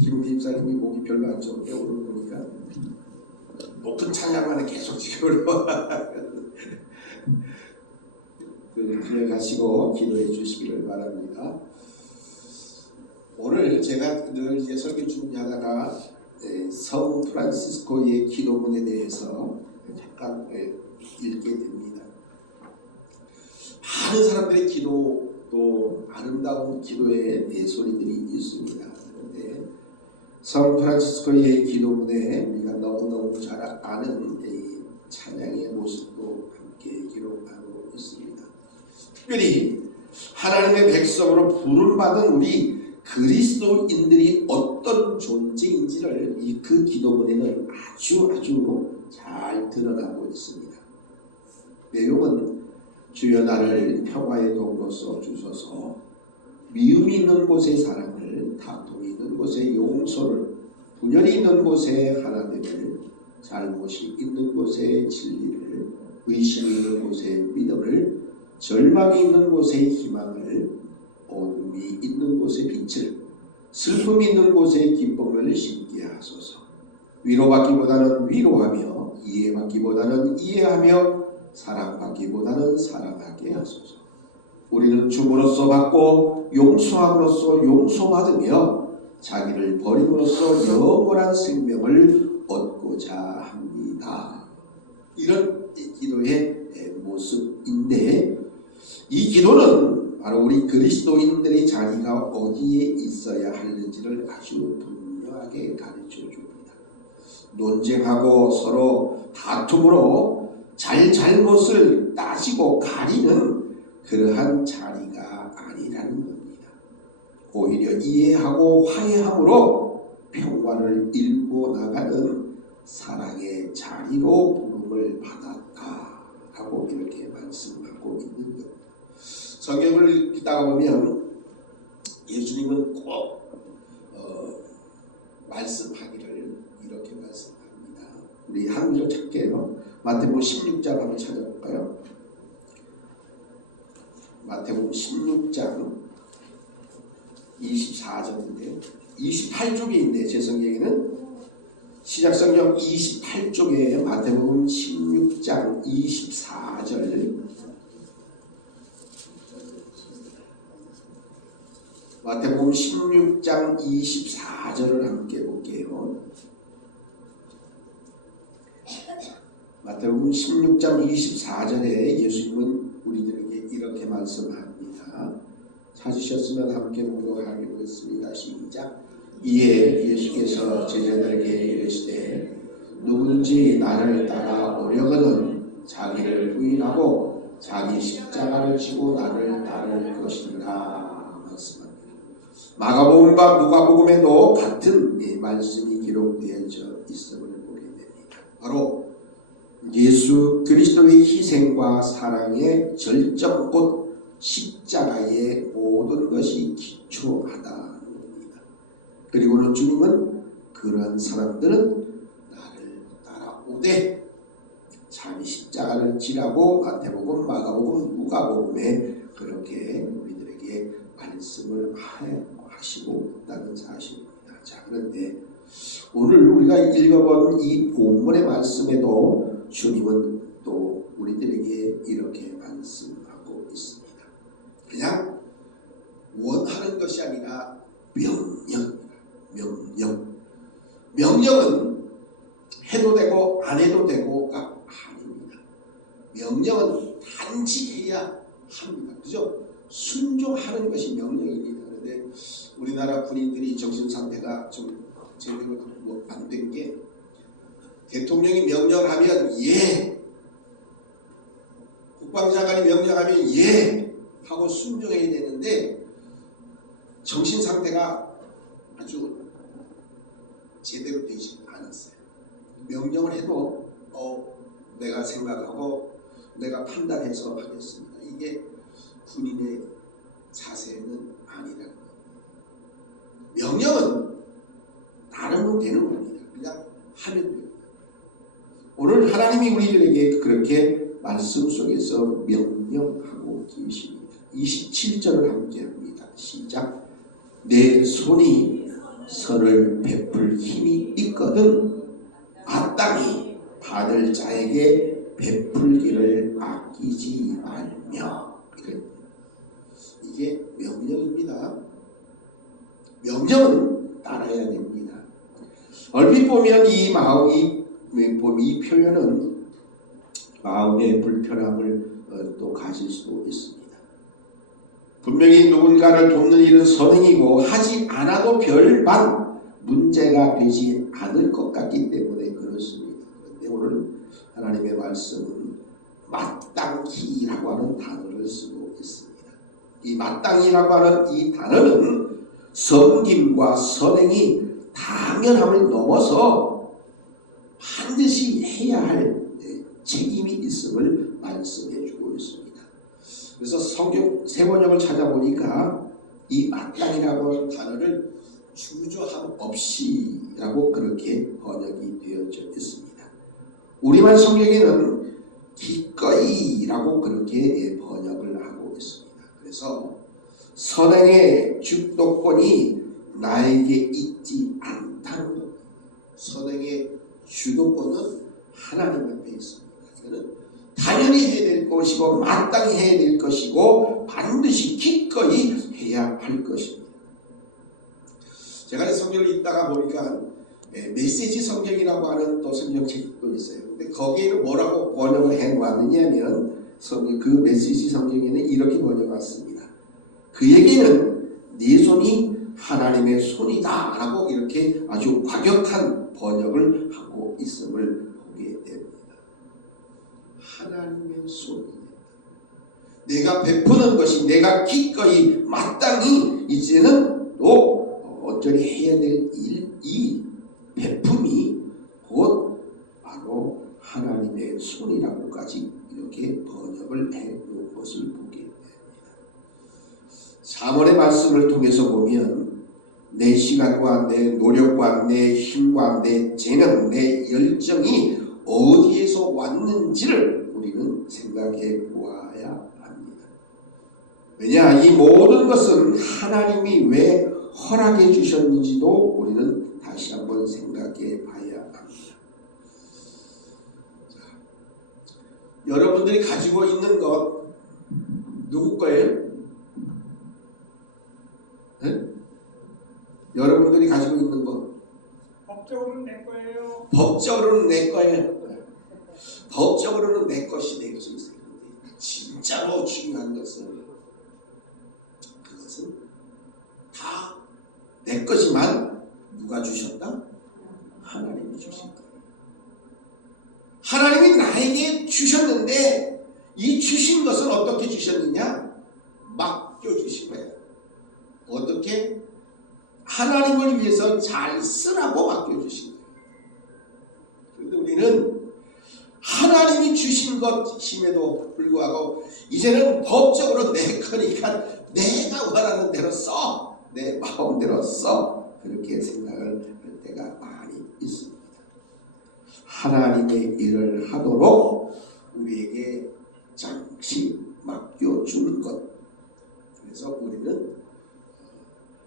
김 집사님이 목이 별로 안 좋은데 오늘 보니까 높은 찬양만에 계속 지금 기억하시고 기도해 주시기를 바랍니다. 오늘 제가 늘 이제 설교 준비하다가 성 프란시스코의 기도문에 대해서 잠깐 읽게 됩니다. 많은 사람들의 기도도 아름다운 기도의 소리들이 있습니다. 그런데 성 프란시스코의 기도문에 우리가 너무너무 잘 아는 이 찬양의 모습도 함께 기록하고 있습니다. 특별히 하나님의 백성으로 부름받은 우리 그리스도인들이 어떤 존재인지를 그 기도문에는 아주 잘 드러나고 있습니다. 내용은 주여 나를 평화의 도구로서 주소서, 미움이 있는 곳에 사랑을, 다툼이 있는 곳에 용서를, 분열이 있는 곳에 하나됨을, 잘못이 있는 곳에 진리를, 의심이 있는 곳에 믿음을, 절망이 있는 곳에 희망을, 어둠이 있는 곳에 빛을, 슬픔이 있는 곳에 기쁨을 심게 하소서. 위로받기보다는 위로하며, 이해받기보다는 이해하며, 사랑받기보다는 사랑하게 하소서. 우리는 줌으로써 받고 용서함으로써 용서받으며 자기를 버림으로써 영원한 생명을 얻고자 합니다. 이런 기도의 모습인데, 이 기도는 바로 우리 그리스도인들의 자리가 어디에 있어야 하는지를 아주 분명하게 가르쳐 줍니다. 논쟁하고 서로 다툼으로 잘못을 따지고 가리는 그러한 자리가 아니라는 겁니다. 오히려 이해하고 화해함으로 평화를 일궈 나가는 사랑의 자리로 부름을 받았다라고 이렇게 말씀하고 있는 겁니다. 성경을 읽다가 보면 예수님은 꼭 말씀하기를 이렇게 말씀합니다. 우리 한 구절 찾게요. 마태복음 16장 한번 찾아볼까요? 마태복음 16장 24절인데 28쪽에 있네. 제 성경에는 시작성경 28쪽에 마태복음 16장 24절, 마태복음 16장 24절을 함께 볼게요. 마태복음 16장 24절에 예수님은 우리들에게 이렇게 말씀합니다. 찾으셨으면 함께 묵독하게 보겠습니다. 시작. 이에 예수께서 제자들에게 이르시되 누구든지 나를 따라오려거든 자기를 부인하고 자기 십자가를 지고 나를 따를 것이니라 말씀합니다. 마가복음과 누가복음에도 같은 말씀이 기록되어져 있음을 보게 됩니다. 바로 예수 그리스도의 희생과 사랑의 절정 곧 십자가의 모든 것이 기초하다는 겁니다. 그리고는 주님은 그러한 사람들은 나를 따라오되 자기 십자가를 지라고 마태복음, 마가복음, 누가복음에 그렇게 우리들에게 말씀을 하시고 있다는 사실입니다. 자, 그런데 오늘 우리가 읽어본 이 본문의 말씀에도 주님은 또 우리들에게 이렇게 말씀하고 있습니다. 그냥 원하는 것이 아니라 명령입니다. 명령은 해도 되고 안 해도 되고가 아닙니다. 명령은 단지 해야 합니다. 그죠? 순종하는 것이 명령입니다. 그런데 우리나라 군인들이 정신상태가 좀 제대로 안 된 게, 대통령이 명령하면 예, 국방장관이 명령하면 예 하고 순종해야 되는데 정신상태가 아주 제대로 되지 않았어요. 명령을 해도 내가 생각하고 내가 판단해서 하겠습니다. 이게 군인의 자세는 아니라는 겁니다. 명령은 따르면 되는 겁니다. 그냥 하면 됩니다. 오늘 하나님이 우리들에게 그렇게 말씀 속에서 명령하고 계십니다. 27절을 함께 합니다. 시작. 내 손이 선을 베풀 힘이 있거든 마땅히 받을 자에게 베풀기를 아끼지 말며. 이게 명령입니다. 명령은 따라야 됩니다. 얼핏 보면 이 표현은 마음의 불편함을 또 가질 수도 있습니다. 분명히 누군가를 돕는 일은 선행이고 하지 않아도 별반 문제가 되지 않을 것 같기 때문에 그렇습니다. 그런데 오늘 하나님의 말씀은 마땅히라고 하는 단어를 쓰고 있습니다. 이 마땅히라고 하는 이 단어는 섬김과 선행이 당연함을 넘어서 반드시 해야 할 책임이 있음을 말씀해 주고 있습니다. 그래서 성경 세번역을 찾아보니까 이 마땅이라고 하는 단어를 주저함 없이라고 그렇게 번역이 되어져 있습니다. 우리말 성경에는 기꺼이라고 그렇게 번역을 하고 있습니다. 그래서 선행의 주도권이 나에게 있지 않다는 겁니다. 선행의 주도권은 하나님 앞에 있습니다. 이거는 당연히 해야 될 것이고 마땅히 해야 될 것이고 반드시 기꺼이 해야 할 것입니다. 제가 이 성경을 읽다가 보니까 메시지 성경이라고 하는 또 성경책이 또 있어요. 근데 거기에는 뭐라고 번역을 해놨느냐면 그 메시지 성경에는 이렇게 번역했습니다. 그에게는 네 손이 하나님의 손이다 라고 이렇게 아주 과격한 번역을 하고 있음을 보게 됩니다. 하나님의 손입니다. 내가 베푸는 것이 내가 기꺼이 마땅히 이제는 또 온전히 해야 될 이 베품이 곧 바로 하나님의 손이라고까지 이렇게 번역을 해놓은 것을 보게 됩니다. 사번의 말씀을 통해서 보면 내 시간과 내 노력과 내 힘과 내 재능, 내 열정이 어디에서 왔는지를 우리는 생각해 보아야 합니다. 왜냐, 이 모든 것은 하나님이 왜 허락해 주셨는지도 우리는 다시 한번 생각해 봐야 합니다. 자, 여러분들이 가지고 있는 것 누구 거예요? 네? 여러분들이 가지고 있는 것 법적으로는 내 거예요. 법적으로는 내 거예요. 법적으로는 내 것이 될 수 있어요. 진짜로 중요한 것은 그것은 다 내 것이만 누가 주셨다? 하나님이 주신 거예요. 하나님이 나에게 주셨는데 이 주신 것은 어떻게 주셨느냐? 맡겨주신 거예요. 어떻게? 하나님을 위해서 잘 쓰라고 맡겨주신 거예요. 그런데 우리는 하나님이 주신 것임에도 불구하고 이제는 법적으로 내 거니까 내가 원하는 대로 써, 내 마음대로 써, 그렇게 생각을 할 때가 많이 있습니다. 하나님의 일을 하도록 우리에게 잠시 맡겨준 것. 그래서 우리는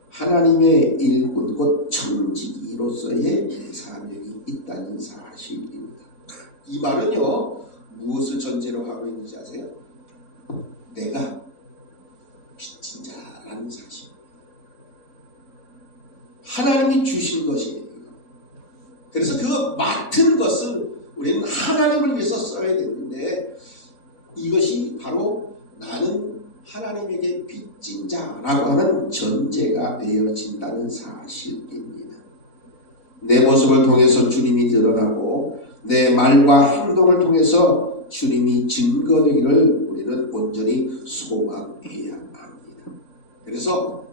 하나님의 일꾼 곧 청지기로서의 사명이 있다는 사실입니다. 이 말은요, 무엇을 전제로 하고 있는지 아세요? 내가 빚진 자라는 사실. 하나님이 주신 것이에요. 그래서 그 맡은 것을 우리는 하나님을 위해서 써야 되는데 이것이 바로 나는 하나님에게 빚진 자라고 하는 전제가 되어진다는 사실입니다. 내 모습을 통해서 주님이 드러나고 내 말과 행동을 통해서 주님이 증거되기를 우리는 온전히 소망해야 합니다. 그래서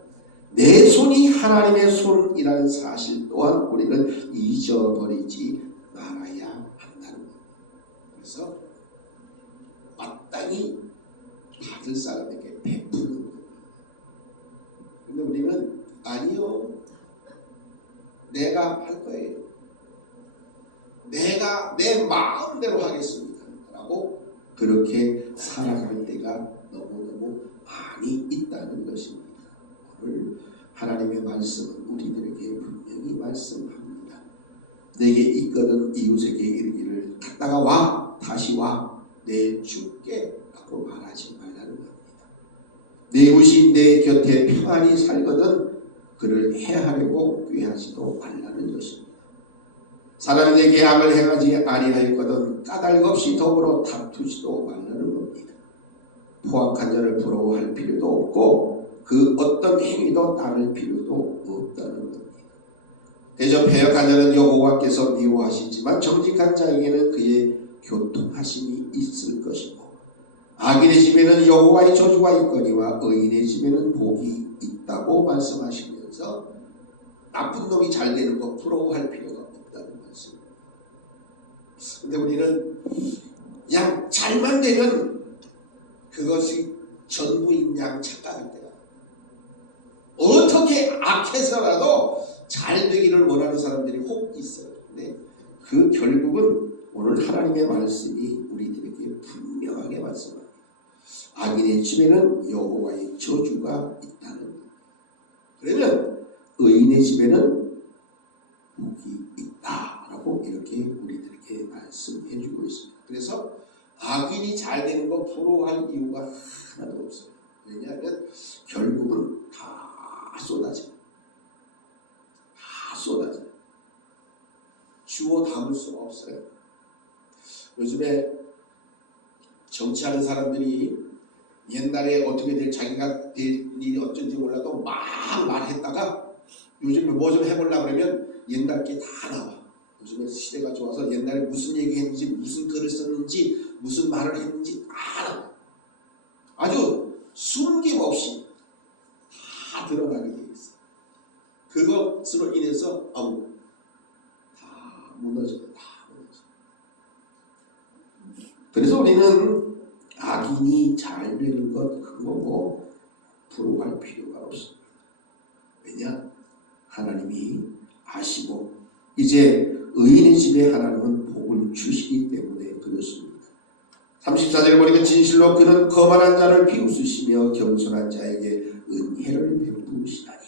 내 손이 하나님의 손이라는 사실 또한 우리는 잊어버리지 말아야 한다는 겁니다. 그래서 마땅히 받을 사람에게 베푸는 겁니다. 근데 우리는 아니요, 내가 할 거예요. 내가 내 마음대로 하겠습니다 라고 그렇게 살아갈 때가 너무너무 많이 있다는 것입니다. 오늘 하나님의 말씀은 우리들에게 분명히 말씀합니다. 내게 있거든 이웃에게 이르기를 갔다가 와 다시 와 내 주께 라고 말하지 말라는 겁니다. 내 이웃이 내 곁에 평안히 살거든 그를 해하려고 꾀하지도 말라는 것입니다. 사람이 내 계약을 행하지 아니하였거든 까닭 없이 더불어 다투지도 말라는 겁니다. 포악한 자를 부러워할 필요도 없고 그 어떤 행위도 따를 필요도 없다는 겁니다. 대저 패역한 자는 여호와께서 미워하시지만 정직한 자에게는 그의 교통하심이 있을 것이고 악인의 집에는 여호와의 저주가 있거니와 의인의 집에는 복이 있다고 말씀하시면서 나쁜 놈이 잘 되는 거 부러워할 필요가 없다는 말씀입니다. 근데 우리는 그냥 잘만 되면 그것이 전부인 양 착각할 때가 어떻게 악해서라도 잘 되기를 원하는 사람들이 혹 있어요. 근데 그 결국은 오늘 하나님의 말씀이 우리들에게 분명하게 말씀합니다. 악인의 집에는 여호와의 저주가 있다는 겁니다. 그러면 의인의 집에는 복이 있다라고 이렇게 우리들에게 말씀해 주고 있습니다. 그래서 악인이 잘 되는 거 부러워할 이유가 하나도 없어요. 왜냐하면 결국은 다 쏟아져요. 다 쏟아져요. 주워 담을 수가 없어요. 요즘에 정치하는 사람들이 옛날에 어떻게 될 자기가 될 일이 어쩐지 몰라도 막 말했다가 요즘에 뭐 좀 해보려고 그러면 옛날 게 다 나와. 요즘에 시대가 좋아서 옛날에 무슨 얘기했는지 무슨 글을 썼는지 무슨 말을 했는지 다 나와. 아주 숨김없이 다 드러나게 돼 있어. 그것으로 인해서 다 무너져요. 다 무너져. 그래서 우리는 악인이 잘 되는 것 그거 뭐 부러워할 필요가 없습니다. 왜냐? 하나님이 아시고 이제 의인의 집에 하나님은 복을 주시기 때문에 그렇습니다. 34절에 보니까 진실로 그는 거만한 자를 비웃으시며 겸손한 자에게 은혜를 베푸시나니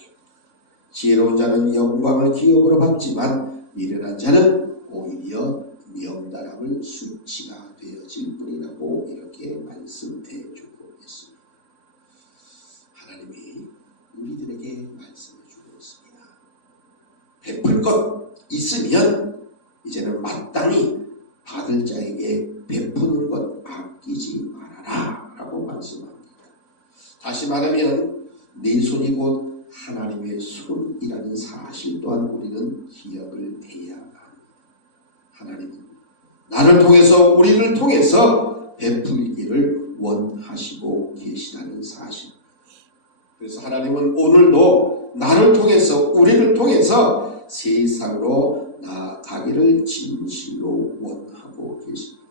지혜로운 자는 영광을 기업으로 받지만 미련한 자는 오히려 명달함을 수치가 되어질 뿐이라고 이렇게 말씀해 주고 있습니다. 하나님이 우리들에게 말씀해 주고 있습니다. 베풀 것 있으면 이제는 마땅히 받을 자에게 베푸는 것 아끼지 말아라 라고 말씀합니다. 다시 말하면 네 손이 곧 하나님의 손이라는 사실 또한 우리는 기억을 해야 합니다. 하나님은 나를 통해서 우리를 통해서 베풀기를 원하시고 계시다는 사실. 그래서 하나님은 오늘도 나를 통해서 우리를 통해서 세상으로 나아가기를 진실로 원하고 계십니다.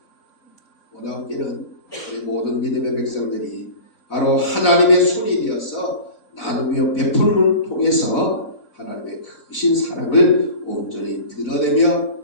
원하옵기는 우리 모든 믿음의 백성들이 바로 하나님의 손이 되어서 나누며 베풀음을 통해서 하나님의 크신 사랑을 온전히 드러내며